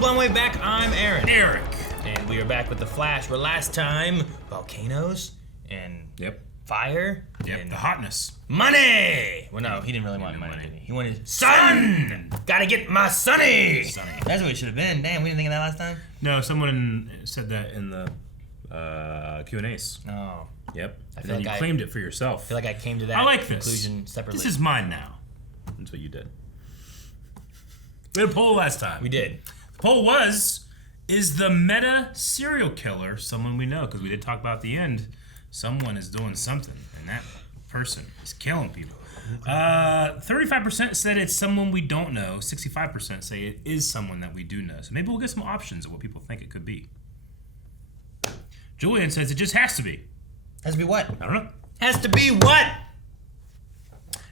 Blumway back. I'm Aaron. Eric. And we are back with The Flash, where last time, volcanoes and fire and the hotness. Money! Well, no, he didn't really want money, did he? He wanted sun! Gotta get my Sonny! That's what it should have been. Damn, we didn't think of that last time? No, someone said that in the Q&As. Oh. Yep. I And feel then like you claimed it for yourself. I feel like I came to that I like conclusion separately. This is mine now. That's what you did. We had a poll last time. We did. The poll was, is the meta serial killer someone we know? Because we did talk about at the end, someone is doing something, and that person is killing people. 35% said it's someone we don't know. 65% say it is someone that we do know. So maybe we'll get some options of what people think it could be. Julian says it just has to be. Has to be what? I don't know. Has to be what?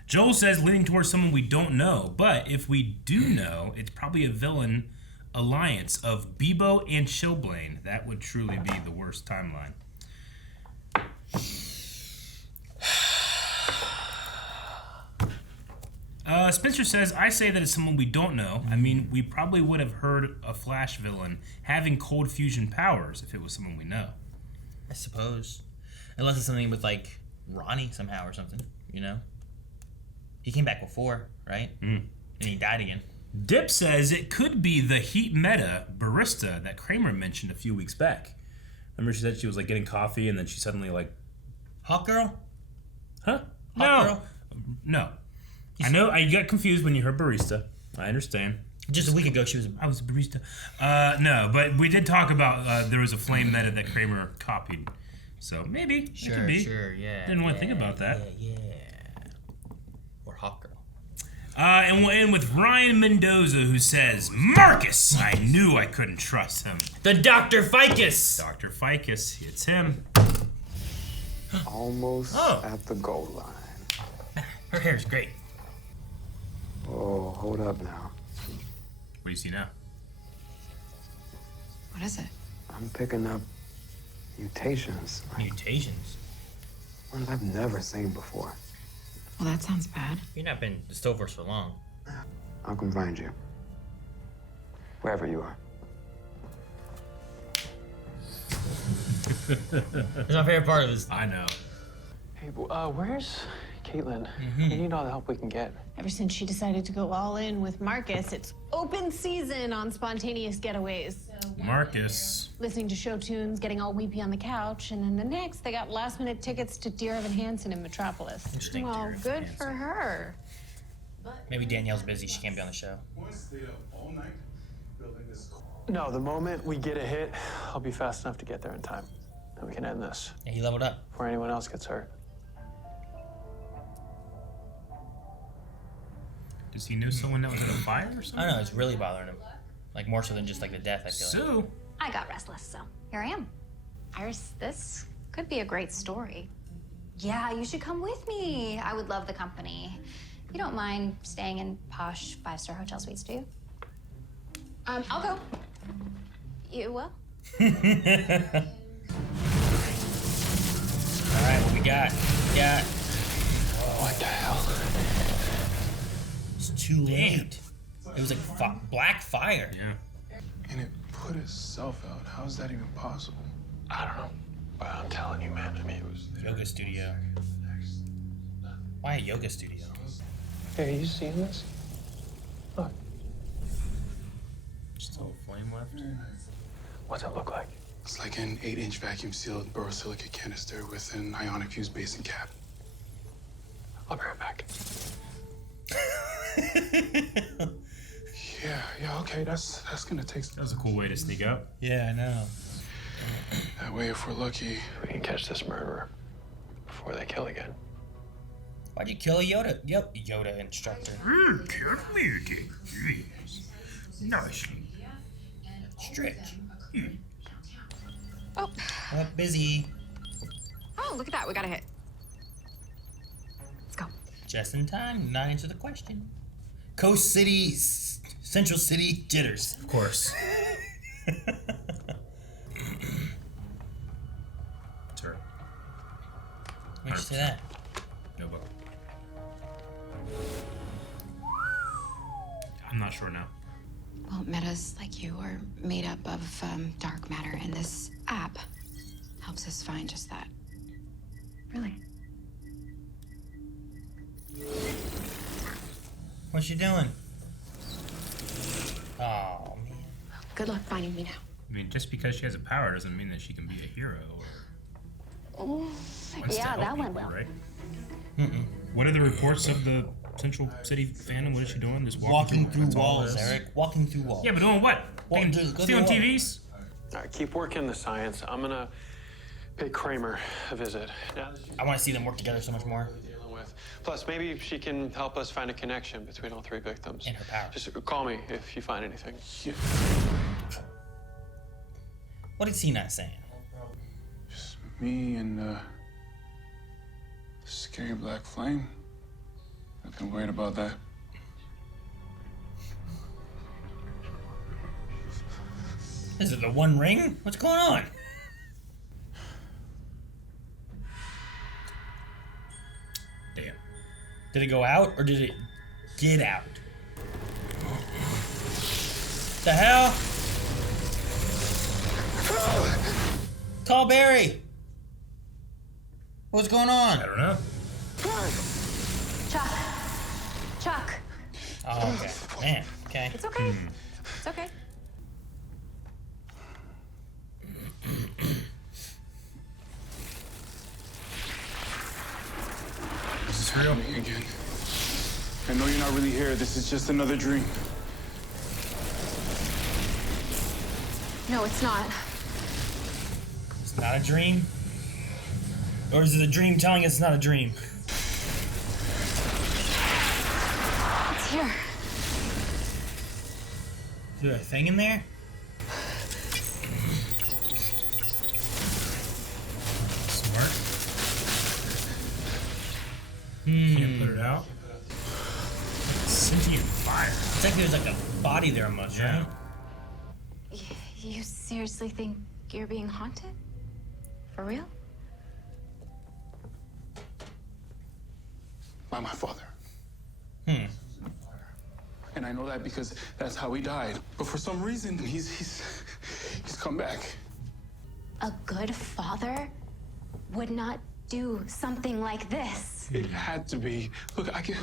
Joel says leaning towards someone we don't know, but if we do know, it's probably a villain alliance of Bebo and Chillblaine. That would truly be the worst timeline. Spencer says, I say that it's someone we don't know. I mean, we probably would have heard a Flash villain having cold fusion powers if it was someone we know. I suppose. Unless it's something with, like, Ronnie somehow or something, you know? He came back before, right? And he died again. Dip says it could be the Heat Meta barista that Kramer mentioned a few weeks back. Remember she said she was, like, getting coffee and then she suddenly, like... Hawk Girl? Huh? Hawk Girl? No. I know, I got confused when you heard barista. I understand. Just a week ago, I was a barista. No, but we did talk about there was a flame meta that Kramer copied. So maybe it could be. Sure, yeah. Didn't want to think about that. Yeah. Or Hawk Girl. And we'll end with Ryan Mendoza, who says, Marcus! I knew I couldn't trust him. The Dr. Ficus! Dr. Ficus, it's him. Almost at the goal line. Her hair's great. Oh, hold up now. What do you see now? What is it? I'm picking up mutations. Mutations? Ones I've never seen before. Well, that sounds bad. You've not been the Stoveverse for long. I'll come find you. Wherever you are. That's my favorite part of this. I know. Hey, where's Caitlin? We need all the help we can get. Ever since she decided to go all in with Marcus, it's open season on spontaneous getaways. Marcus. Listening to show tunes, getting all weepy on the couch, and then the next, they got last-minute tickets to Dear Evan Hansen in Metropolis. Interesting. Well, good for her. Maybe Danielle's busy. She can't be on the show. No, the moment we get a hit, I'll be fast enough to get there in time. Then we can end this Yeah, he leveled up. before anyone else gets hurt. Does he know someone that was in a fire or something? I don't know. It's really bothering him. Like, more so than just, like, the death, I feel like. Sue. I got restless, so here I am. Iris, this could be a great story. Yeah, you should come with me. I would love the company. You don't mind staying in posh 5-star hotel suites, do you? I'll go. You will? All right, what we got? What the hell? It's too late. It was like black fire. Yeah. And it put itself out. How is that even possible? I don't know. But I'm telling you, man, I mean, it was... Yoga studio. Why a yoga studio? Hey, are you seeing this? Look. Still a flame left? What's it look like? It's like an 8-inch vacuum-sealed borosilicate canister with an ionic fuse base and cap. I'll be right back. Yeah, okay, that's gonna take... That was a cool way to sneak up. Yeah, I know. That way, if we're lucky... We can catch this murderer before they kill again. Why'd you kill a Yoda? Yep, Yoda instructor. Yes. Nicely. Stretch. Oh. Busy. Oh, look at that. We got a hit. Let's go. Just in time. Not answer the question. Coast City, Central City jitters. Of course. It's her. Why'd you say that? No book. I'm not sure now. Well, metas like you are made up of dark matter, and this app helps us find just that. Really? What's she doing? Oh, man. Good luck finding me now. I mean, just because she has a power doesn't mean that she can be a hero or wants to Yeah, help that went people, well. right? What are the reports of the Central City fandom? What is she doing? Just Walking through that's all walls, it is. Eric. Walking through walls. Yeah, but doing what? Walking Taking- through- go Stealing through the wall. TVs? All right, keep working the science. I'm gonna pay Kramer a visit. Now that she's I want to see them work together so much more. dealing with. Plus, maybe she can help us find a connection between all three victims. And her power. Just call me if you find anything. What is he not saying? Just me and the scary black flame. Nothing worried about that. Is it the One Ring? What's going on? Damn. Did it go out or did it get out? The hell? Tall Barry! What's going I on? don't know. Chuck. Chuck. Oh, okay. Man, okay. It's okay. It's okay. Is this real? Me again. I know you're not really here. This is just another dream. No, it's not. It's not a dream? Or is it a dream telling us it's not a dream? It's here. Is there a thing in there? Smart. Can't put it out. Sentient fire. It's like there's like a body there almost, Yeah. right? You seriously think you're being haunted? For real? By my father. Hmm. And I know that because that's how he died. But for some reason, he's come back. A good father would not do something like this. It had to be. Look, I can.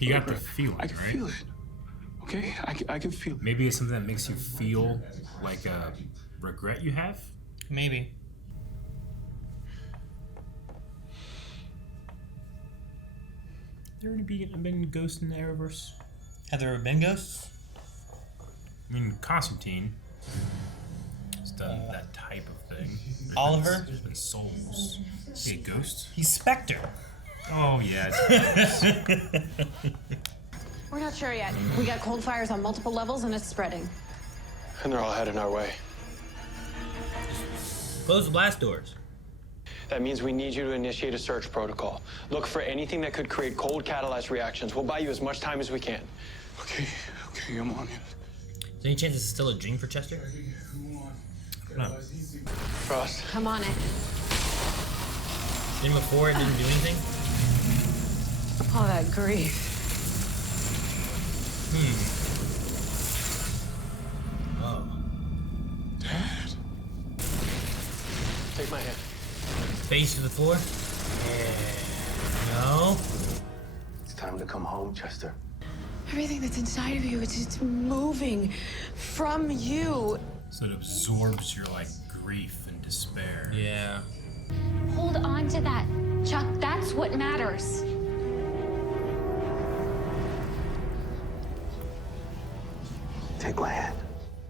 You got look, the feeling, I can right? feel it. Okay, I can feel it. Maybe it's something that makes you feel like a regret you have. Maybe. There ever been ghosts in the Arrowverse? Have there ever been ghosts? I mean, Constantine has done that type of thing. Oliver? There's been souls. Hey, ghosts? He's Spectre. Oh, yeah. We're not sure yet. We got cold fires on multiple levels and it's spreading. And they're all heading our way. Close the blast doors. That means we need you to initiate a search protocol. Look for anything that could create cold catalyzed reactions. We'll buy you as much time as we can. Okay, I'm on it. Is there any chance this is still a dream for Chester? No. Frost. Come on it. Then before it didn't do anything? All that grief. Oh. Dad. Take my hand. Face to the floor? Yeah. No. It's time to come home, Chester. Everything that's inside of you, it's moving from you. So it absorbs your, like, grief and despair. Yeah. Hold on to that, Chuck. That's what matters. Take my hand.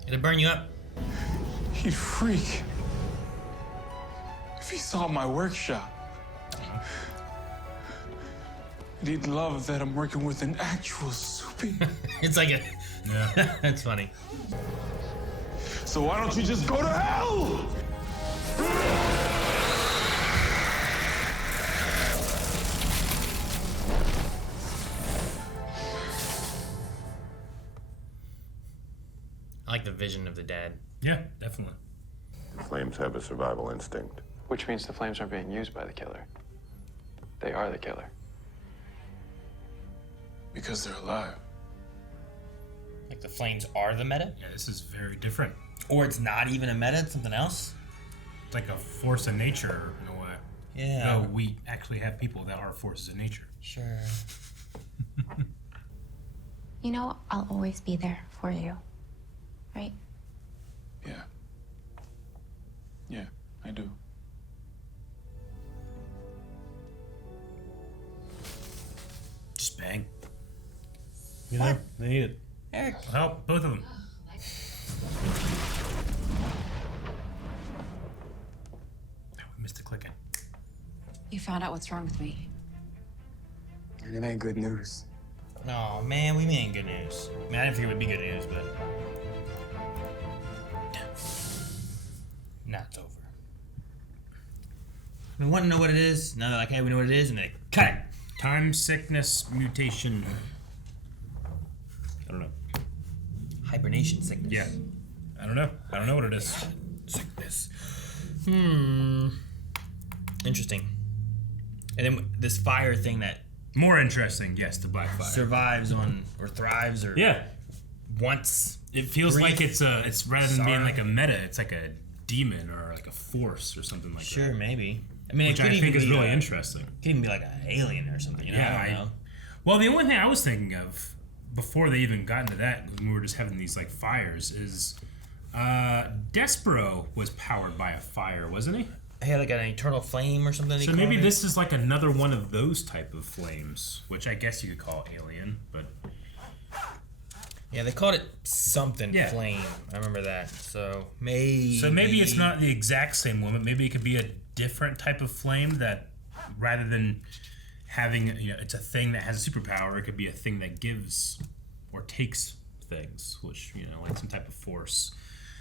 It'll burn you up. He'd freak if he saw my workshop. And he'd love that I'm working with an actual soupy. It's like a. Yeah. That's funny. So why don't you just go to hell? I like the vision of the dad. Yeah, definitely. The flames have a survival instinct. Which means the flames aren't being used by the killer. They are the killer. Because they're alive. Like Like the flames are the meta? Yeah, this is very different. Or it's not even a meta, it's something else? It's like a force of nature in a way. Yeah. No, we actually have people that are forces of nature. Sure. You know, I'll always be there for you. Right? Yeah. Yeah, I do. Just bang. You know, they need it. Eric. Help, both of them. Oh, we missed the clicking. You found out what's wrong with me. And it ain't good news. Oh man, we mean good news. I mean, I didn't think it would be good news, but now it's over. We want to know what it is. Now they're like, hey, we know what it is, and they cut it. Time, sickness, mutation. I don't know. Hibernation sickness. Yeah. I don't know. I don't know what it is. Sickness. Interesting. And then this fire thing that More interesting, yes, the black fire. survives on or thrives or Yeah. wants. It feels grief, like it's rather than being sorrow. like a meta, it's like a demon or like a force or something like Sure, that. maybe. I mean, Which it could I even think is be really a- interesting. It could even be like an alien or something. You know? Yeah, I don't know. Well, the only thing I was thinking of before they even got into that, when we were just having these like fires, is Despero was powered by a fire, wasn't he? He had like an eternal flame or something. So maybe this is like another one of those type of flames, which I guess you could call alien, but Yeah, they called it something Yeah. flame. I remember that. So maybe. it's not the exact same one, but maybe it could be a different type of flame that, rather than having, it's a thing that has a superpower, it could be a thing that gives or takes things, which, like some type of force.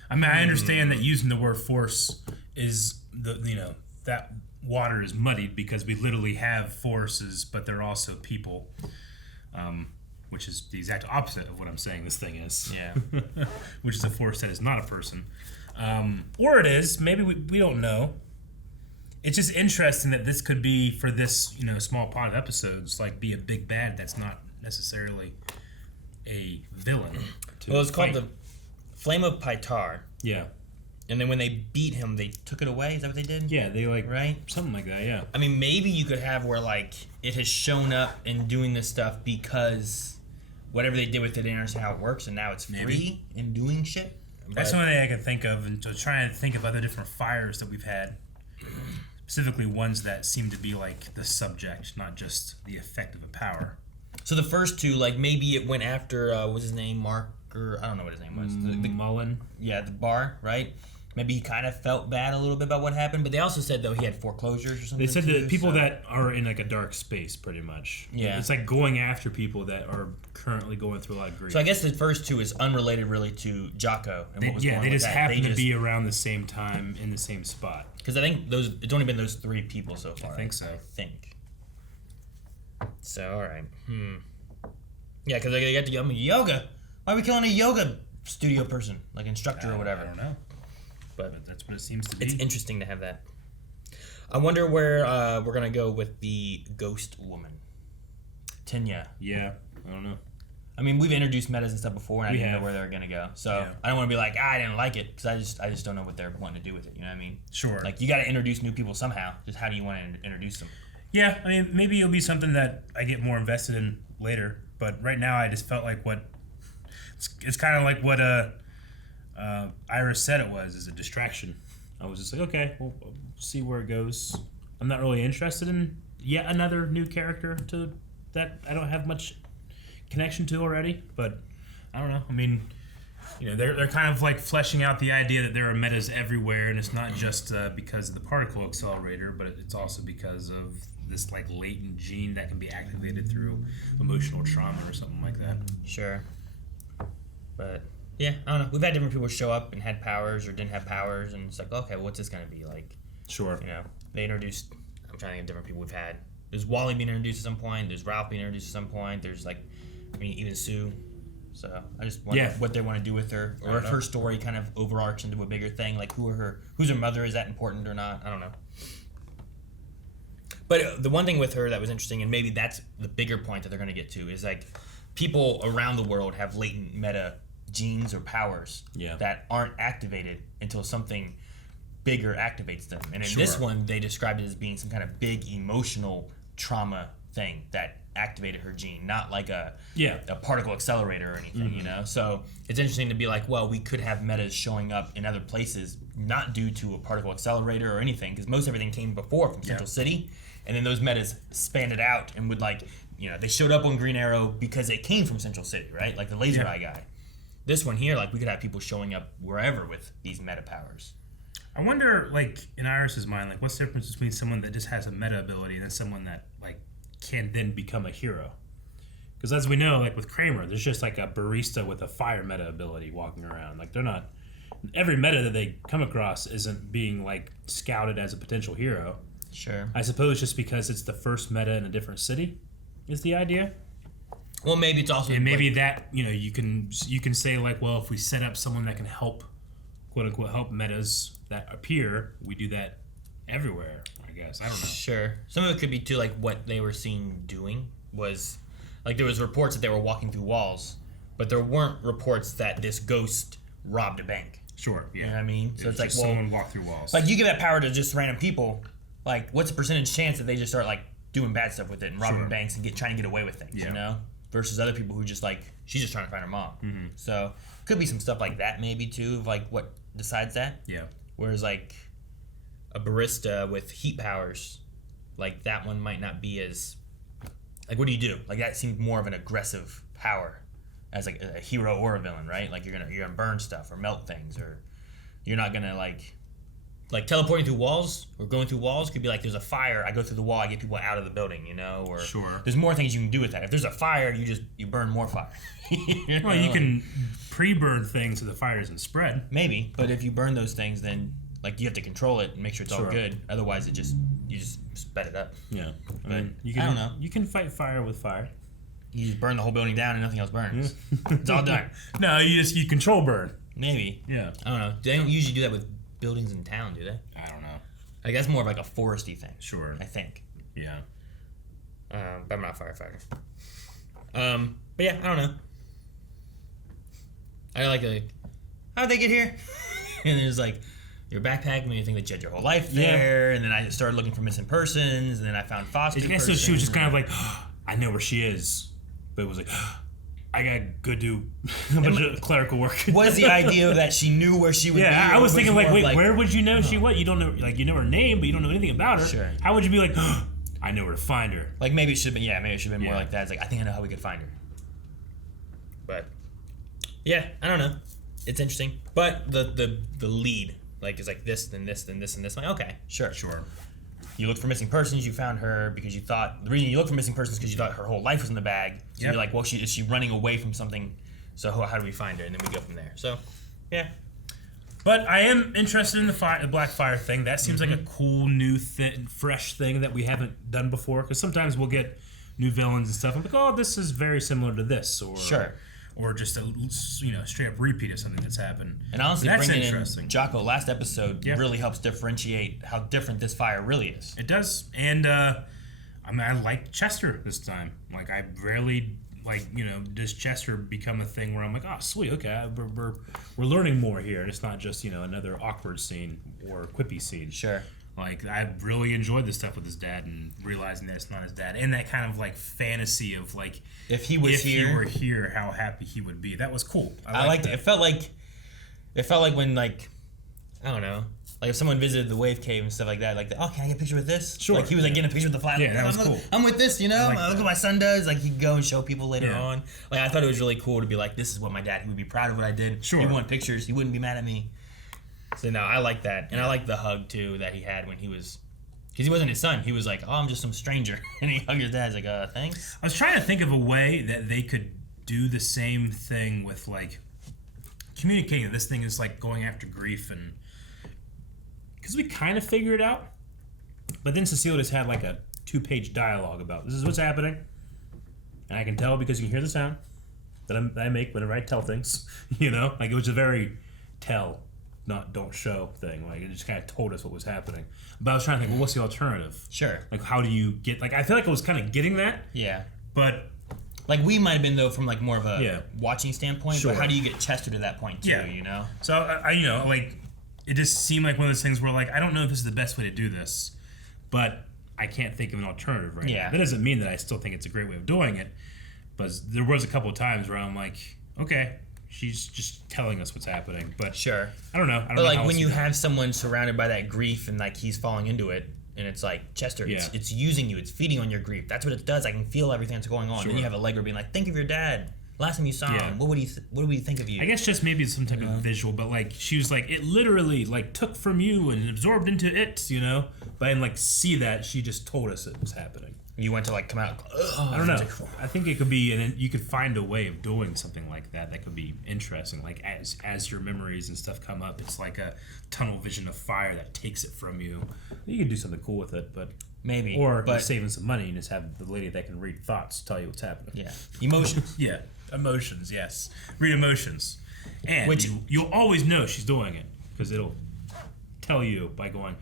I mean, I understand that using the word force is that water is muddied because we literally have forces, but they're also people, which is the exact opposite of what I'm saying this thing is. Yeah. Which is a force that is not a person. Or it is. Maybe we don't know. It's just interesting that this could be, for this small pot of episodes, like be a big bad that's not necessarily a villain. Well, it's called the Flame of Pytar. Yeah. And then when they beat him, they took it away. Is that what they did? Yeah, they right? Something like that, yeah. I mean, maybe you could have where like it has shown up and doing this stuff because whatever they did with it, they didn't understand how it works, and now it's free in doing shit. That's the only thing I can think of, and to try and think of other different fires that we've had. Specifically ones that seem to be like the subject, not just the effect of a power. So the first two, like maybe it went after what was his name, Mark, or I don't know what his name was. The Mullen. Yeah, the bar, right? Maybe he kind of felt bad a little bit about what happened, but they also said though he had foreclosures or something. They said too, that people that are in like a dark space, pretty much. Yeah. It's like going after people that are currently going through a lot of grief. So I guess the first two is unrelated really to Jocko and what was going on they with just that. happen to be around the same time in the same spot. Because I think it's only been those three people so far. I think so. I think. So all right. Yeah, because they got the yoga. Why are we killing a yoga studio person, like instructor or whatever? I don't know. But that's what it seems to be. It's interesting to have that. I wonder where we're gonna go with the ghost woman, Tenya. Yeah, I don't know. I mean, we've introduced metas and stuff before, and I didn't know have. where they're gonna go. So Yeah. I don't want to be like, I didn't like it, because I just don't know what they're wanting to do with it. You know what I mean? Sure. Like you got to introduce new people somehow. Just how do you want to introduce them? Yeah, I mean, maybe it'll be something that I get more invested in later. But right now, I just felt like it's kind of like what Iris said it was, is a distraction. I was just like, okay, we'll see where it goes. I'm not really interested in yet another new character that I don't have much connection to already. But I don't know. I mean, they're kind of like fleshing out the idea that there are metas everywhere, and it's not just because of the particle accelerator, but it's also because of this like latent gene that can be activated through emotional trauma or something like that. Sure. But yeah, I don't know. We've had different people show up and had powers or didn't have powers, and it's like, okay, what's this gonna be like? Sure. They introduced. I'm trying to think of different people we've had. There's Wally being introduced at some point. There's Ralph being introduced at some point. There's like, I mean, even Sue. So I just wonder what they want to do with her, or if her story kind of overarches into a bigger thing. Like who's her mother? Is that important or not? I don't know. But the one thing with her that was interesting, and maybe that's the bigger point that they're going to get to, is like people around the world have latent meta genes or powers that aren't activated until something bigger activates them. And in this one, they described it as being some kind of big emotional trauma thing that activated her gene, not like a particle accelerator or anything, you know? So it's interesting to be like, well, we could have metas showing up in other places, not due to a particle accelerator or anything, because most everything came before from Central City, and then those metas spanned out and would like, you know, they showed up on Green Arrow because it came from Central City, right? Like the laser eye guy. This one here, like we could have people showing up wherever with these meta powers. I wonder, like, in Iris's mind, like, what's the difference between someone that just has a meta ability and then someone that, like, can then become a hero? Because as we know, like, with Kramer, there's just, like, a barista with a fire meta ability walking around. Like, they're not... Every meta that they come across isn't being, like, scouted as a potential hero. Sure. I suppose just because it's the first meta in a different city is the idea. Well, maybe it's also... And maybe that, you know, you can say, like, well, if we set up someone that can help, quote-unquote, help metas that appear, we do that everywhere, I guess. I don't know. Sure. Some of it could be too, like, what they were seen doing was, like, there was reports that they were walking through walls, but there weren't reports that this ghost robbed a bank. Sure, yeah. You know what I mean? So it's like, well, someone walked through walls. Like, you give that power to just random people, like, what's the percentage chance that they just start, like, doing bad stuff with it and robbing banks and trying to get away with things, you know? Versus other people who just, like, she's just trying to find her mom. Mm-hmm. So, could be some stuff like that, maybe, too, of, like, what decides that. Yeah. Whereas, like, a barista with heat powers, like, that one might not be as... Like, what do you do? Like, that seems more of an aggressive power as, like, a hero or a villain, right? Like, you're gonna burn stuff or melt things, or you're not gonna, like, teleporting through walls or going through walls could be like, there's a fire, I go through the wall, I get people out of the building, you know? Or there's more things you can do with that. If there's a fire, you burn more fire. You know? Well, you can pre-burn things so the fire doesn't spread. Maybe, but if you burn those things, then like you have to control it and make sure it's all good. Otherwise, you just sped it up. Yeah, but I don't know. You can fight fire with fire. You just burn the whole building down and nothing else burns. It's all done. No, you control burn. Maybe. Yeah. I don't know. They don't usually do that with buildings in town, do they? I don't know. I guess more of like a foresty thing. Sure. I think. Yeah. But I'm not a firefighter. But yeah, I don't know. I like how'd they get here? And there's like your backpack when you think that you had your whole life there, and then I started looking for missing persons, and then I found foster persons. So she was just kind of like, I know where she is, but it was like, I gotta go do a bunch of clerical work. Was the idea that she knew where she would be? Yeah, I was thinking like, wait, where would you know she what? You don't know, like you know her name, but you don't know anything about her. Sure. How would you be like, I know where to find her? Like maybe it should have been, more like that. It's like, I think I know how we could find her. But yeah, I don't know. It's interesting. But the lead, like, is like this, then this, then this, and this. I'm like, okay, sure. You look for missing persons, you found her because you thought... The reason you look for missing persons is because you thought her whole life was in the bag. So you're like, well, is she running away from something? So how do we find her? And then we go from there. So, yeah. But I am interested in the Black Fire thing. That seems like a cool, new, fresh thing that we haven't done before. Because sometimes we'll get new villains and stuff. I'm like, oh, this is very similar to this. Or, or just a straight up repeat of something that's happened. And honestly, bringing in Jocko last episode really helps differentiate how different this fire really is. It does, and I mean, I like Chester this time. Like, I rarely does Chester become a thing where I'm like, oh, sweet, okay, we're learning more here, and it's not just another awkward scene or quippy scene. Sure. Like, I really enjoyed the stuff with his dad and realizing that it's not his dad. And that kind of, like, fantasy of, like... If he were here, how happy he would be. That was cool. I liked it. It felt like when, like... I don't know. Like, if someone visited the Wave Cave and stuff like that, like, oh, can I get a picture with this? Sure. Like, he was, like, getting a picture with the flag. Yeah, that was cool. I'm with this, Look what my son does. Like, he'd go and show people later on. Like, I thought it was really cool to be like, this is what my dad... He would be proud of what I did. Sure. He want pictures. He wouldn't be mad at me. So, no, I like that. And I like the hug, too, that he had when he was... Because he wasn't his son. He was like, oh, I'm just some stranger. And he hugged his dad. He's like, thanks. I was trying to think of a way that they could do the same thing with, like, communicating. This thing is, like, going after grief. And because we kind of figured it out. But then Cecilia just had, like, a 2-page dialogue about, this is what's happening. And I can tell because you can hear the sound that I make whenever I tell things. Like, it was a very tell, not don't show thing. Like, it just kind of told us what was happening. But I was trying to think, well, what's the alternative? Sure. Like, how do you get... Like, I feel like I was kind of getting that. Yeah. But Like, we might have been, though, from, like, more of a watching standpoint, Sure. but how do you get Chester to that point, too, you know? So, I you know, like, it just seemed like one of those things where, like, I don't know if this is the best way to do this, but I can't think of an alternative right now. That doesn't mean that I still think it's a great way of doing it, but there was a couple of times where I'm like, okay, she's just telling us what's happening, but sure. I don't know. But, like, when you have someone surrounded by that grief and, like, he's falling into it, and it's like, Chester, it's using you. It's feeding on your grief. That's what it does. I can feel everything that's going on. Sure. Then you have Allegra being like, think of your dad. Last time you saw him, what would he think of you? I guess just maybe some type of visual, but, like, she was like, it literally, like, took from you and absorbed into it, you know? But, and, like, see that, she just told us it was happening. You went to, like, come out. I don't know. I think it could be, and you could find a way of doing something like that that could be interesting. Like, as your memories and stuff come up, it's like a tunnel vision of fire that takes it from you. You could do something cool with it, but maybe. Or you're saving some money and just have the lady that can read thoughts tell you what's happening. Yeah. Emotions. Yeah. Emotions, yes. Read emotions. And which you'll always know she's doing it because it'll tell you by going,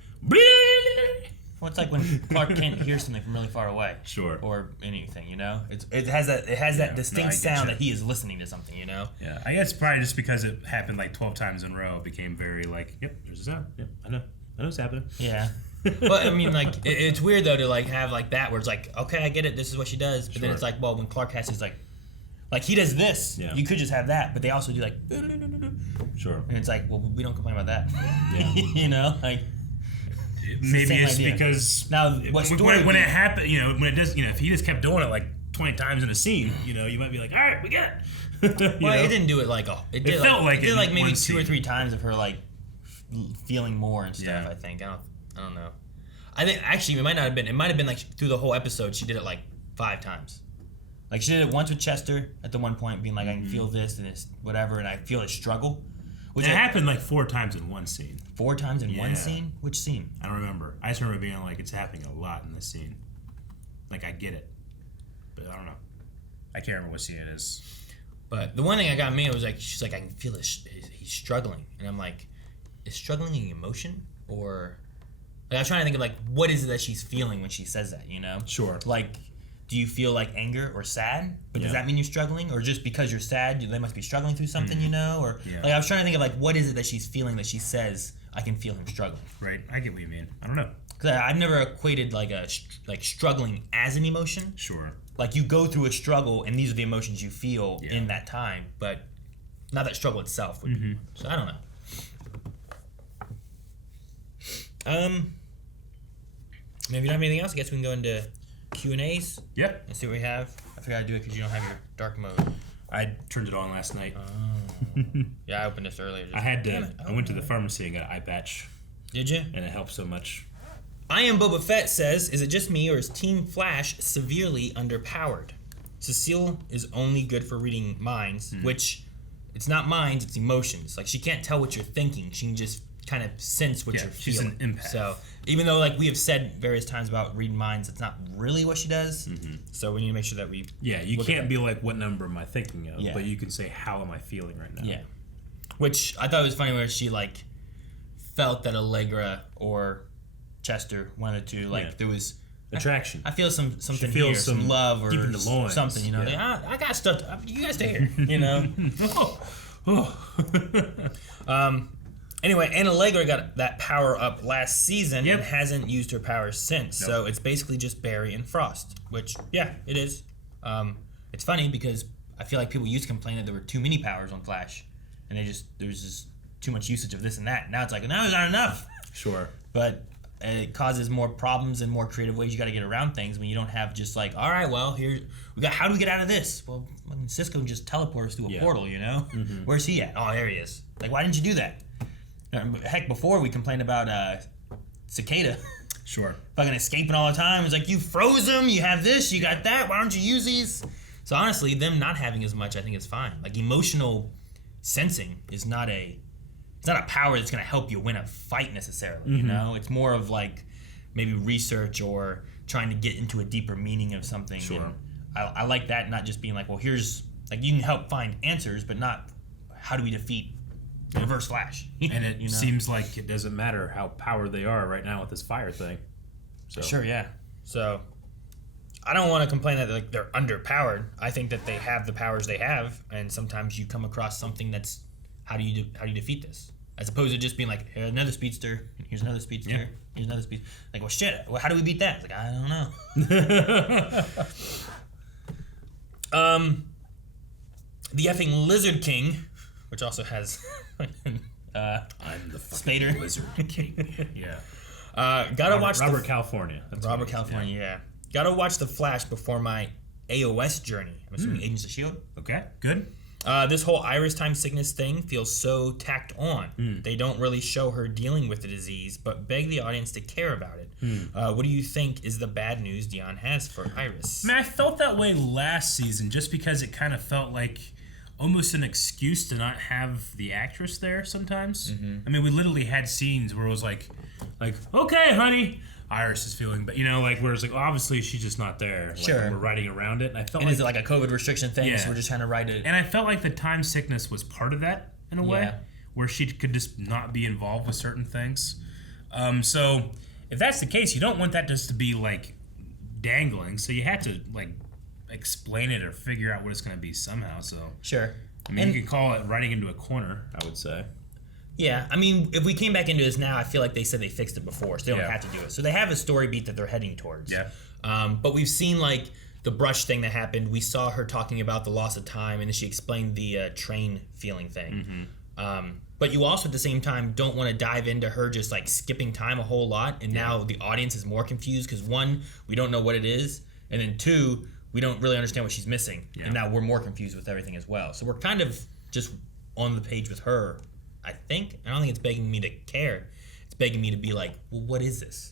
well, it's like when Clark Kent hears something from really far away. Sure. Or anything, you know? It has that distinct sound that he is listening to something, you know? Yeah. I guess probably just because it happened like 12 times in a row, it became very like, yep, there's a sound. Yep, I know what's happening. Yeah. But I mean, like, it's weird though to like have like that where it's like, okay, I get it, this is what she does. But then it's like, well, when Clark has his like he does this, you could just have that, but they also do like, sure. And it's like, well, we don't complain about that. Yeah. You know, like. Maybe it's because now when it happened, you know, when it does, you know, if he just kept doing it like 20 times in a scene, you know, you might be like, all right, we get it. Well, it didn't do it like it felt like it did like maybe 2 or 3 times of her like feeling more and stuff. I think I don't know. I think actually it might have been like through the whole episode she did it like 5 times. Like she did it once with Chester at the one point, being like, I can feel this and this whatever, and I feel a struggle. Which it happened like 4 times in one scene. 4 times in one scene? Which scene? I don't remember. I just remember being like, it's happening a lot in this scene. Like, I get it. But I don't know. I can't remember what scene it is. But the one thing I got me was like, she's like, I can feel he's struggling. And I'm like, is struggling an emotion? Or, like, I was trying to think of like, what is it that she's feeling when she says that, you know? Sure. Like, do you feel like anger or sad? But does that mean you're struggling? Or just because you're sad, they must be struggling through something, you know? Or like I was trying to think of like, what is it that she's feeling that she says, I can feel him struggling? Right. I get what you mean. I don't know. Because I've never equated like struggling as an emotion. Sure. Like you go through a struggle and these are the emotions you feel in that time, but not that struggle itself would be. So I don't know. If you don't have anything else, I guess we can go into Q&As. Yeah. And see what we have. I forgot to do it because you don't have your dark mode. I turned it on last night. Yeah, I opened this earlier. I went to the pharmacy and got an eye patch. Did you? And it helped so much. I Am Boba Fett says, is it just me or is Team Flash severely underpowered? Cecile is only good for reading minds, which it's not minds, it's emotions. Like she can't tell what you're thinking. She can just kind of sense what you're she's feeling. An empath. So even though like we have said various times about reading minds, it's not really what she does. So we need to make sure that we you can't be like, what number am I thinking of? But you can say, how am I feeling right now? Yeah. Which I thought was funny where she like felt that Allegra or Chester, one of the two, like there was attraction. I feel something here, some love or deep in the loins. Something, you know. Yeah. I got stuff. You guys stay here, you know. Anyway, and Allegra got that power up last season and hasn't used her power since. So it's basically just Barry and Frost, which it is. It's funny because I feel like people used to complain that there were too many powers on Flash, and there's just too much usage of this and that. Now it's like, no, there's not enough. Sure. But it causes more problems and more creative ways you got to get around things when you don't have just like, all right, well, how do we get out of this? Well, Cisco can just teleport us through a portal, you know? Where's he at? Oh, there he is. Like, why didn't you do that? Heck, before we complained about Cicada. Sure. Fucking escaping all the time. It's like, you froze him, you have this, you got that, why don't you use these? So honestly, them not having as much, I think is fine. Like, emotional sensing is not a power that's going to help you win a fight necessarily, you know? It's more of like maybe research or trying to get into a deeper meaning of something. Sure. And I like that, not just being like, well, here's, like, you can help find answers, but not how do we defeat Reverse Flash. And it seems like it doesn't matter how powered they are right now with this fire thing. So. Sure, yeah. So I don't want to complain that like they're underpowered. I think that they have the powers they have, and sometimes you come across something that's how do you defeat this, as opposed to just being like, here's another speedster, here's another speedster, here's another speedster. Like, well, shit. Well, how do we beat that? It's like, I don't know. The effing Lizard King, which also has I'm the fucking Spader. Lizard King. Yeah. Gotta watch Robert California. That's Robert California. Yeah. Gotta watch The Flash before my AOS journey. I'm assuming Agents of S.H.I.E.L.D. Okay, good. This whole Iris time sickness thing feels so tacked on. They don't really show her dealing with the disease, but beg the audience to care about it. What do you think is the bad news Dion has for Iris? I mean, I felt that way last season just because it kind of felt like almost an excuse to not have the actress there sometimes. I mean, we literally had scenes where it was like, okay, honey, Iris is feeling, but where it's like, obviously she's just not there. Like, Sure. we're writing around it. And I felt And is it like a COVID restriction thing? Yeah. So we're just trying to write it. And I felt like the time sickness was part of that in a way, Yeah. where she could just not be involved with certain things. So if that's the case, you don't want that just to be like dangling. So you have to like explain it or figure out what it's going to be somehow. So Sure. I mean, you could call it writing into a corner, I would say. Yeah, I mean, if we came back into this now, I feel like they said they fixed it before, so they don't Yeah. have to do it. So they have a story beat that they're heading towards. Yeah. But we've seen, like, the brush thing that happened. We saw her talking about the loss of time, and then she explained the train feeling thing. But you also, at the same time, don't want to dive into her just, like, skipping time a whole lot, and now the audience is more confused because, one, we don't know what it is, and then, two, we don't really understand what she's missing. Yeah. And now we're more confused with everything as well. So we're kind of just on the page with her, I think. I don't think it's begging me to care. It's begging me to be like, well, what is this?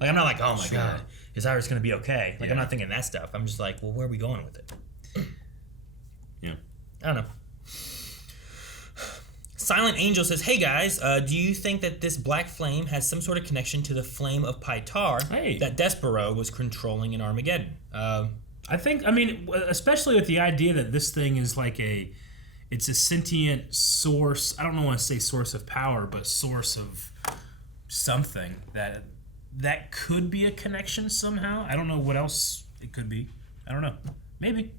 Like, I'm not like, oh my God, is Iris going to be okay? Like, I'm not thinking that stuff. I'm just like, well, where are we going with it? Yeah. I don't know. Silent Angel says, hey guys, do you think that this black flame has some sort of connection to the flame of Pytar that Despero was controlling in Armageddon? I think, I mean, especially with the idea that this thing is like it's a sentient source. I don't want to say source of power, but source of something that could be a connection somehow. I don't know what else it could be. I don't know. Maybe.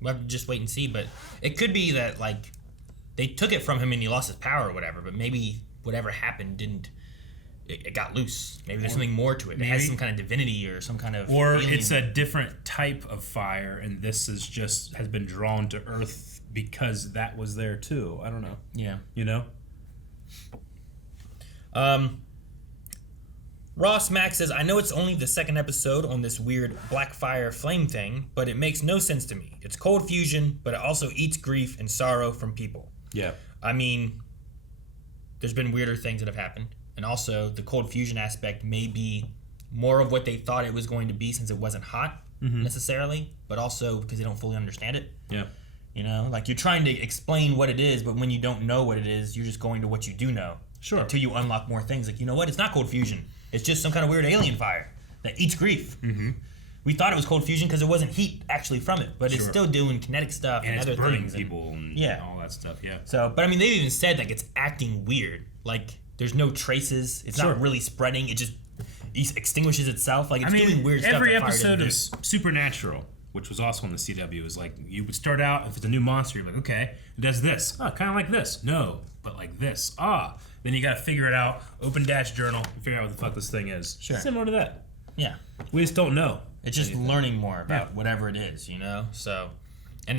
We'll have to just wait and see, but it could be that, like, they took it from him and he lost his power or whatever, but maybe whatever happened it got loose. Maybe there's something more to it. It has some kind of divinity or some kind of Or alien. it's a different type of fire, and this is has been drawn to Earth because that was there too. I don't know. Yeah. You know? Ross Max says, I know it's only the second episode on this weird black fire flame thing, but it makes no sense to me. It's cold fusion, but it also eats grief and sorrow from people. Yeah. I mean, there's been weirder things that have happened. And also, the cold fusion aspect may be more of what they thought it was going to be since it wasn't hot, necessarily, but also because they don't fully understand it. Yeah. You know, like you're trying to explain what it is, but when you don't know what it is, you're just going to what you do know. Sure. Until you unlock more things. Like, you know what? It's not cold fusion. It's just some kind of weird alien fire that eats grief. Mm-hmm. We thought it was cold fusion because it wasn't heat actually from it, but it's still doing kinetic stuff and it's other burning things. people and all that stuff, yeah. So, but I mean, they've even said like it's acting weird. Like there's no traces. It's not really spreading. It just extinguishes itself. Like it's doing weird stuff. Every episode of Supernatural, which was also on the CW, is like you would start out if it's a new monster, you're like, okay, it does this. Oh, kind of like this. No, but like this. Ah. Then you got to figure it out. Open dash journal and figure out what the fuck this thing is. Sure. Similar to that. Yeah. We just don't know. It's just learning more about whatever it is, you know? So, and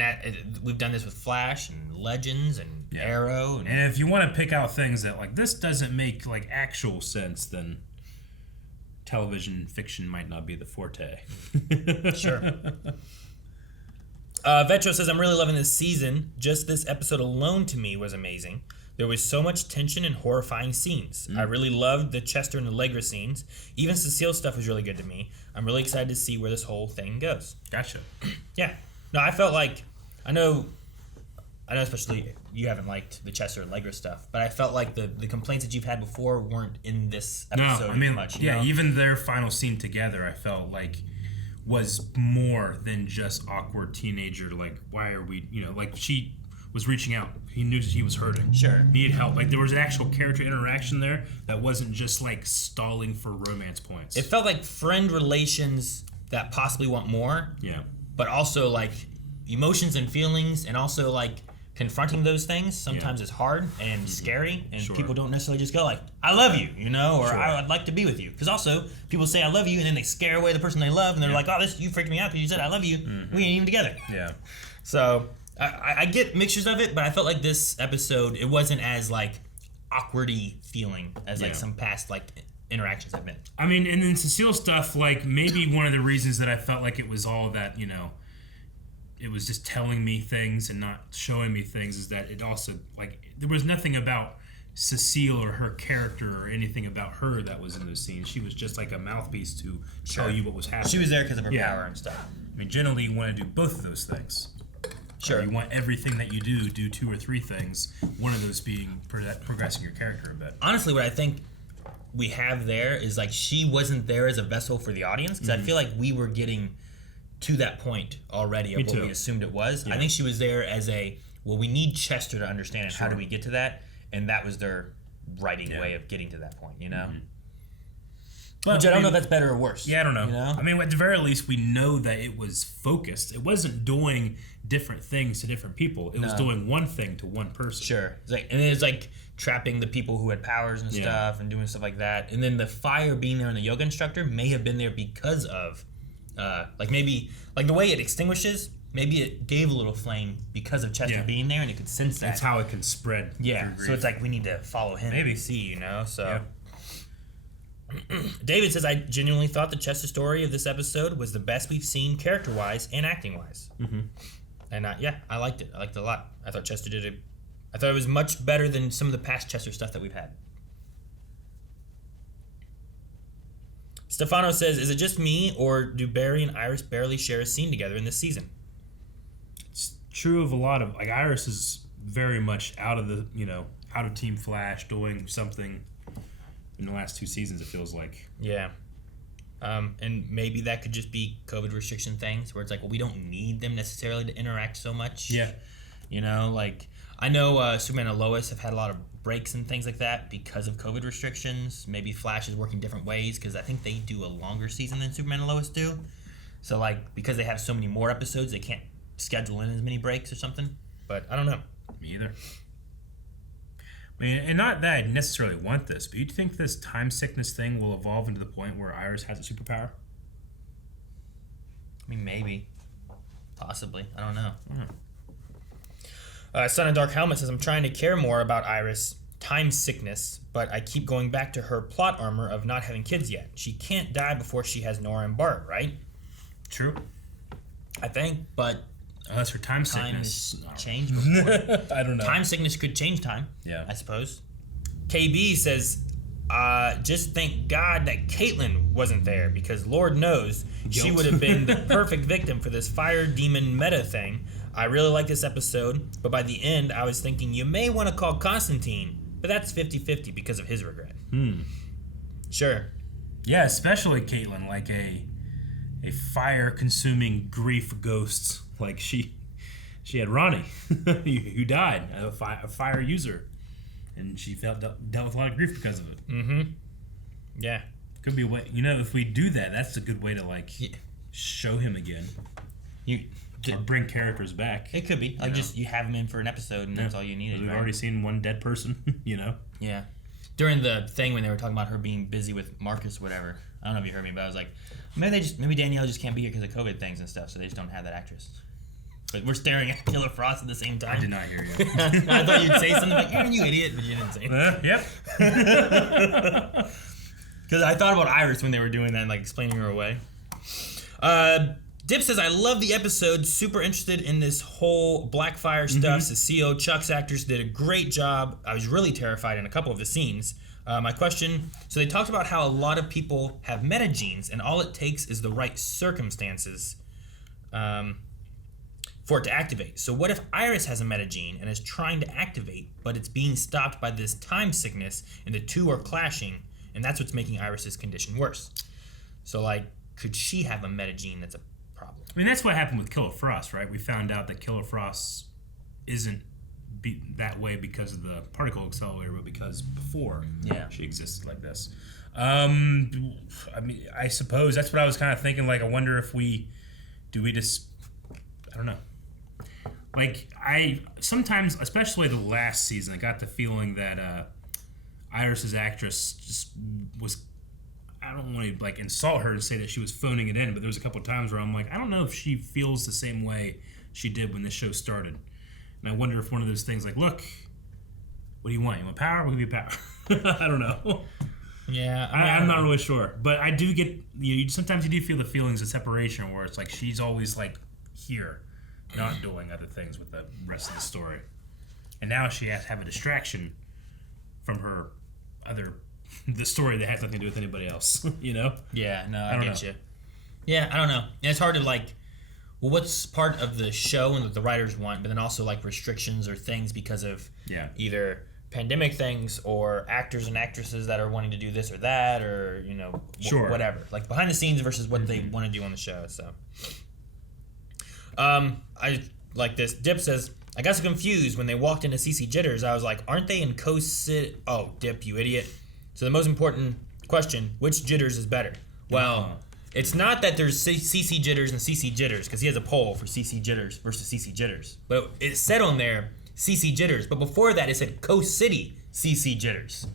we've done this with Flash and Legends and Arrow. And if you want to pick out things that, like, this doesn't make, like, actual sense, then television fiction might not be the forte. Sure. Vetro says, I'm really loving this season. Just this episode alone to me was amazing. There was so much tension and horrifying scenes. I really loved the Chester and Allegra scenes. Even Cecile's stuff was really good to me. I'm really excited to see where this whole thing goes. Gotcha. Yeah. No, I felt like, I know especially you haven't liked the Chester and Allegra stuff, but I felt like the complaints that you've had before weren't in this episode much. You know? Even their final scene together, I felt like was more than just awkward teenager, like, why are we, like, she was reaching out. He knew that he was hurting. Sure. Needed help. Like there was an actual character interaction there that wasn't just like stalling for romance points. It felt like friend relations that possibly want more. Yeah. But also like emotions and feelings, and also like confronting those things sometimes is hard and scary, and people don't necessarily just go like, I love you, you know, or I'd like to be with you. Because also people say I love you and then they scare away the person they love, and they're like, oh, this, you freaked me out because you said I love you. We ain't even together. Yeah. So I get mixtures of it, but I felt like this episode, it wasn't as like awkward-y feeling as like some past like interactions have been. I mean, and then Cecile's stuff, like maybe one of the reasons that I felt like it was all that, you know, it was just telling me things and not showing me things, is that it also, like, there was nothing about Cecile or her character or anything about her that was in those scenes. She was just like a mouthpiece to tell you what was happening. She was there because of her power and stuff. I mean, generally you want to do both of those things. Sure. You want everything that you do 2 or 3 things, one of those being progressing your character a bit. Honestly, what I think we have there is like she wasn't there as a vessel for the audience, because I feel like we were getting to that point already of what we assumed it was. I think she was there as a, well, we need Chester to understand it. How do we get to that? And that was their writing way of getting to that point, you know? But, which I don't know if that's better or worse. Yeah, I don't know. You know? I mean, at the very least, we know that it was focused. It wasn't doing different things to different people. It was doing one thing to one person. Sure. It's like, and it's like trapping the people who had powers and stuff and doing stuff like that. And then the fire being there and the yoga instructor may have been there because of, like maybe, like the way it extinguishes, maybe it gave a little flame because of Chester being there, and it could sense that. That's how it can spread. Yeah. So it's like we need to follow him. Maybe see, you know. So. David says, I genuinely thought the Chester story of this episode was the best we've seen character-wise and acting-wise. And I liked it. I liked it a lot. I thought Chester did it. I thought it was much better than some of the past Chester stuff that we've had. Stefano says, is it just me, or do Barry and Iris barely share a scene together in this season? It's true of a lot of, like, Iris is very much out of the, you know, out of Team Flash, doing something in the last 2 seasons, it feels like. Yeah. And maybe that could just be COVID restriction things, where it's like, well, we don't need them necessarily to interact so much. Yeah. You know, like, I know Superman and Lois have had a lot of breaks and things like that because of COVID restrictions. Maybe Flash is working different ways, because I think they do a longer season than Superman and Lois do. So, like, because they have so many more episodes, they can't schedule in as many breaks or something. But I don't know. Me either. I mean, and not that I necessarily want this, but you think this time sickness thing will evolve into the point where Iris has a superpower? I mean, maybe. Possibly. I don't know. Sun and Dark Helmet says, I'm trying to care more about Iris' time sickness, but I keep going back to her plot armor of not having kids yet. She can't die before she has Nora and Bart, right? True. I think, but... Unless her time sickness changed before. I don't know. Time sickness could change time. Yeah. I suppose. KB says, just thank God that Caitlin wasn't there, because Lord knows she would have been the perfect victim for this fire demon meta thing. I really like this episode, but by the end I was thinking you may want to call Constantine, but that's 50-50 because of his regret. Sure. Yeah, especially Caitlin, like a fire-consuming grief ghost. Like she had Ronnie, who died, a fire user, and she dealt with a lot of grief because of it. Yeah. Could be a way, you know, if we do that, that's a good way to like show him again. Or bring characters back. It could be. Like just you have him in for an episode, and that's all you needed. We've already seen one dead person, you know. Yeah. During the thing when they were talking about her being busy with Marcus, whatever. I don't know if you heard me, but I was like, maybe Danielle just can't be here because of COVID things and stuff, so they just don't have that actress. But we're staring at Killer Frost at the same time. I did not hear you. I thought you'd say something like, Aaron, you idiot, but you didn't say it. Yep. Because I thought about Iris when they were doing that and like explaining her away. Dip says, I love the episode. Super interested in this whole Blackfire stuff. Cecile, Chuck's actors did a great job. I was really terrified in a couple of the scenes. My question, so they talked about how a lot of people have metagenes, and all it takes is the right circumstances for it to activate. So what if Iris has a metagene and is trying to activate, but it's being stopped by this time sickness, and the two are clashing, and that's what's making Iris's condition worse? So, like, could she have a metagene that's a problem? I mean, that's what happened with Killer Frost, right? We found out that Killer Frost isn't be that way because of the particle accelerator, but because before she existed like this. I mean, I suppose that's what I was kind of thinking. Like, I wonder if I don't know. Like, I sometimes, especially the last season, I got the feeling that Iris's actress just was. I don't want to like insult her and say that she was phoning it in, but there was a couple of times where I'm like, I don't know if she feels the same way she did when this show started. And I wonder if one of those things like, look, what do you want? You want power? We'll give you power. I don't know. Yeah. I'm not really sure. But I do get, sometimes you do feel the feelings of separation where it's like she's always like here, not doing other things with the rest of the story. And now she has to have a distraction from her the story that has nothing to do with anybody else, Yeah, no, I get you. Yeah, I don't know. And it's hard to like, well, what's part of the show and what the writers want, but then also like restrictions or things because of either pandemic things or actors and actresses that are wanting to do this or that or, whatever. Like behind the scenes versus what they want to do on the show, so. I like this. Dip says, I got so confused when they walked into CC Jitters. I was like, aren't they in Coast City? Oh, Dip, you idiot. So the most important question, which Jitters is better? Well, it's not that there's CC Jitters and CC Jitters, because he has a poll for CC Jitters versus CC Jitters. But it said on there CC Jitters, but before that it said Coast City CC Jitters.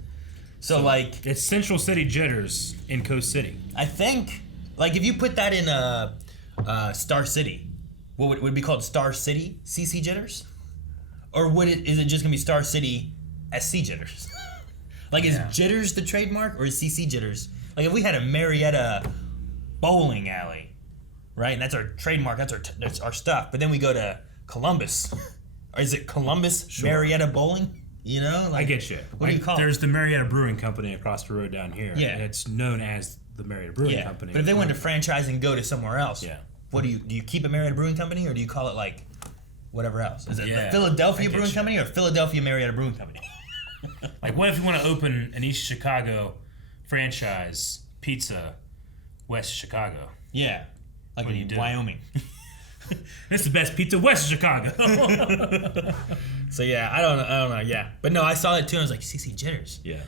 So like... It's Central City Jitters in Coast City. I think, like if you put that in Star City, would it be called Star City CC Jitters? Or is it just going to be Star City SC Jitters? Like, is Jitters the trademark, or is CC Jitters? Like, if we had a Marietta bowling alley, right, and that's our trademark, that's our stuff, but then we go to Columbus, or is it Columbus Marietta Bowling? Like, I get you. What do you call it? There's the Marietta Brewing Company across the road down here. Yeah. And it's known as the Marietta Brewing Company. But if they wanted to franchise and go to somewhere else, what do you keep it Marietta Brewing Company, or do you call it, like, whatever else? Is it the Philadelphia Brewing Company or Philadelphia Marietta Brewing Company? Like, what if you want to open an East Chicago franchise pizza, West Chicago? Yeah, like in Wyoming. It's the best pizza west of Chicago. So yeah, I don't know. Yeah, but no, I saw it too, and I was like, CC Jitters. Yeah.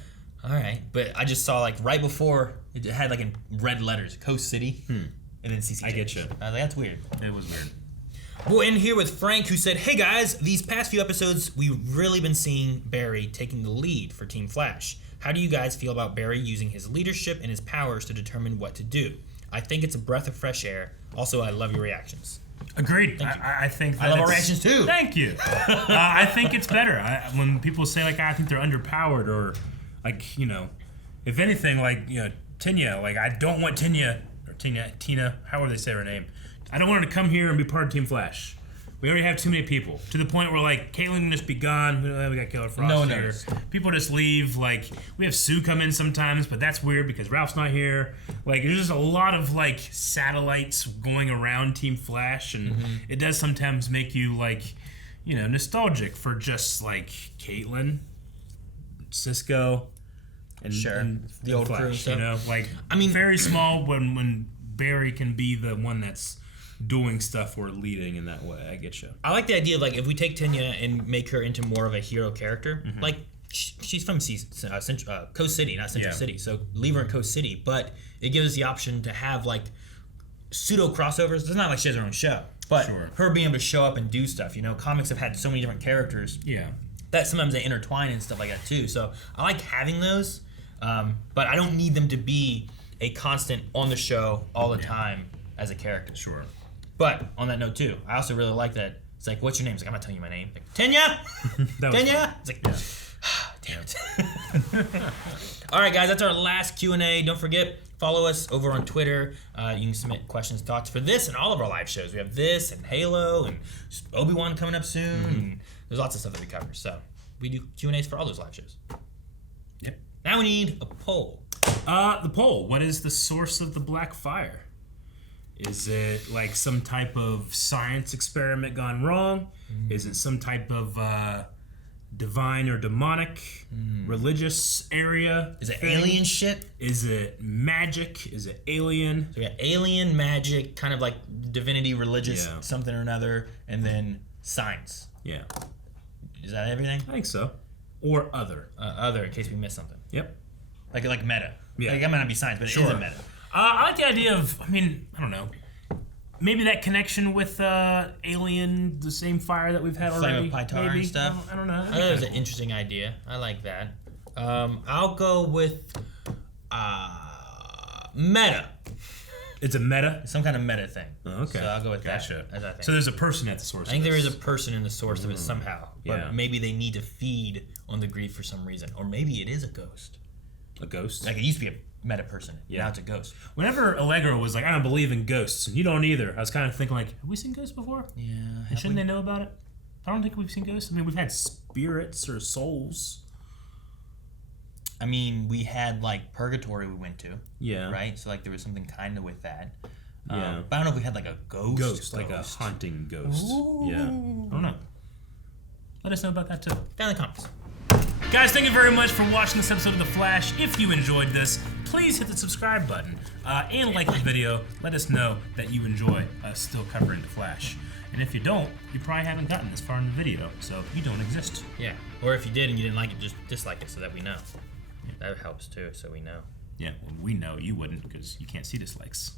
All right, but I just saw like right before it had like in red letters, Coast City, and then CC Jitters. I get you. I was like, that's weird. It was weird. We'll end here with Frank, who said, hey guys, these past few episodes, we've really been seeing Barry taking the lead for Team Flash. How do you guys feel about Barry using his leadership and his powers to determine what to do? I think it's a breath of fresh air. Also, I love your reactions. Agreed. I think that I love our reactions too. Thank you. I think it's better. When people say, like, I think they're underpowered or, like, if anything, like, Tina, like, I don't want Tina, however they say her name. I don't want her to come here and be part of Team Flash. We already have too many people. To the point where, like, Caitlin can just be gone. We got Killer Frost No one here. knows. People just leave. Like, we have Sue come in sometimes, but that's weird because Ralph's not here. Like, there's just a lot of, like, satellites going around Team Flash, and it does sometimes make you, like, nostalgic for just, like, Caitlin, Cisco, and the old Flash, crew. So. Like, I mean, very small when Barry can be the one that's doing stuff or leading in that way. I get you. I like the idea of, like, if we take Tanya and make her into more of a hero character, like, she's from Coast City, not Central City, so leave her in Coast City, but it gives us the option to have, like, pseudo crossovers. It's not like she has her own show, but her being able to show up and do stuff. Comics have had so many different characters that sometimes they intertwine and stuff like that too, so I like having those, but I don't need them to be a constant on the show all the time as a character. Sure. But on that note too, I also really like that. It's like, what's your name? It's like, I'm not telling you my name. Like, Tanya! Tanya! It's like, damn it. All right, guys, that's our last Q&A. Don't forget, follow us over on Twitter. You can submit questions, thoughts for this and all of our live shows. We have this and Halo and Obi-Wan coming up soon. And there's lots of stuff that we cover. So we do Q&As for all those live shows. Yep. Now we need a poll. The poll. What is the source of the black fire? Is it like some type of science experiment gone wrong? Is it some type of divine or demonic religious area? Is it alien shit? Is it magic? Is it alien? So we got alien, magic, kind of like divinity, religious, something or another, and then science. Yeah. Is that everything? I think so. Or other. Other, in case we missed something. Yep. Like meta. Yeah. Like, it might not be science, but it is a meta. I like the idea of, I mean, I don't know. Maybe that connection with Alien, the same fire that we've had already. Flame of Pytar and stuff. I don't know. That was an interesting idea. I like that. I'll go with meta. It's a meta? Some kind of meta thing. Oh, okay. So I'll go with Gotcha. that. As I think. So there's a person at the source I think there is a person in the source of it somehow. But Yeah. maybe they need to feed on the grief for some reason. Or maybe it is a ghost. A ghost? Like it used to be a meta person. Yeah. Now it's a ghost. Whenever Allegra was like, I don't believe in ghosts, and you don't either, I was kind of thinking like, have we seen ghosts before? Yeah. And shouldn't they know about it? I don't think we've seen ghosts. I mean, we've had spirits or souls. I mean, we had like purgatory we went to. Yeah. Right? So like there was something kind of with that. Yeah. But I don't know if we had like a ghost. Like a haunting ghost. Ooh. Yeah. I don't know. Let us know about that too. Down in the comments. Guys, thank you very much for watching this episode of The Flash. If you enjoyed this, please hit the subscribe button and like the video. Let us know that you enjoy us still covering The Flash. And if you don't, you probably haven't gotten this far in the video, so you don't exist. Yeah. Or if you did and you didn't like it, just dislike it so that we know. That helps too, so we know. Yeah, well, we know you wouldn't because you can't see dislikes.